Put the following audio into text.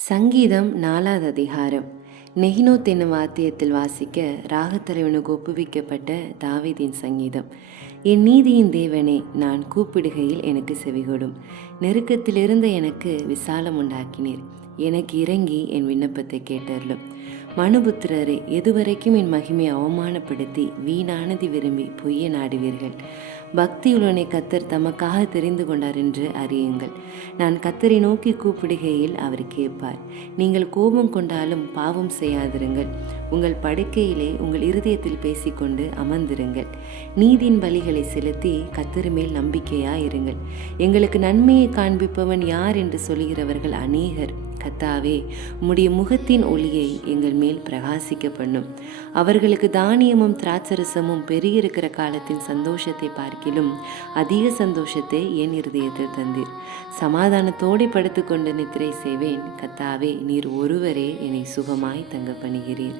சங்கீதம் நாலாவது அதிகாரம். நெஹினோத் என்னும் வாத்தியத்தில் வாசிக்க ராகத்தலைவனுக்கு ஒப்புவிக்கப்பட்ட தாவீதின் சங்கீதம். என் நீதியின் தேவனே நான் கூப்பிடுகையில் எனக்கு செவிகொடும். நெருக்கத்திலிருந்து எனக்கு விசாலம் உண்டாக்கினீர் எனக்கு இறங்கி என் விண்ணப்பத்தை கேட்டருளும் மனுபுத்திரரே எதுவரைக்கும் என் மகிமையை அவமானப்படுத்தி வீணானது விரும்பி பொய்ய நாடுவீர்கள். பக்தியுள்ளனை கத்தர் தமக்காக தெரிந்து கொண்டார் என்று அறியுங்கள். நான் கத்தரை நோக்கி கூப்பிடுகையில் அவர் கேட்பார். நீங்கள் கோபம் கொண்டாலும் பாவம் செய்யாதிருங்கள். உங்கள் படுக்கையிலே உங்கள் இருதயத்தில் பேசிக்கொண்டு அமர்ந்திருங்கள். நீதியின் பலிகளை செலுத்தி கத்தர் மேல் நம்பிக்கையாயிருங்கள். எங்களுக்கு நன்மையை காண்பிப்பவன் யார் என்று சொல்கிறவர்கள் அநேகர். கத்தாவே உம்முடைய முகத்தின் ஒளியை எங்கள் மேல் பிரகாசிக்க பண்ணும் அவர்களுக்கு தானியமும் திராட்சரசமும் பெருகிருக்கிற காலத்தின் சந்தோஷத்தை பார்க்கிலும் அதிக சந்தோஷத்தை என் இருதயத்தில் தந்தீர். சமாதானத்தோடு படுத்துக்கொண்டு நித்திரை செய்வேன். கத்தாவே நீர் ஒருவரே என்னை சுகமாய் தங்க பண்ணுகிறீர்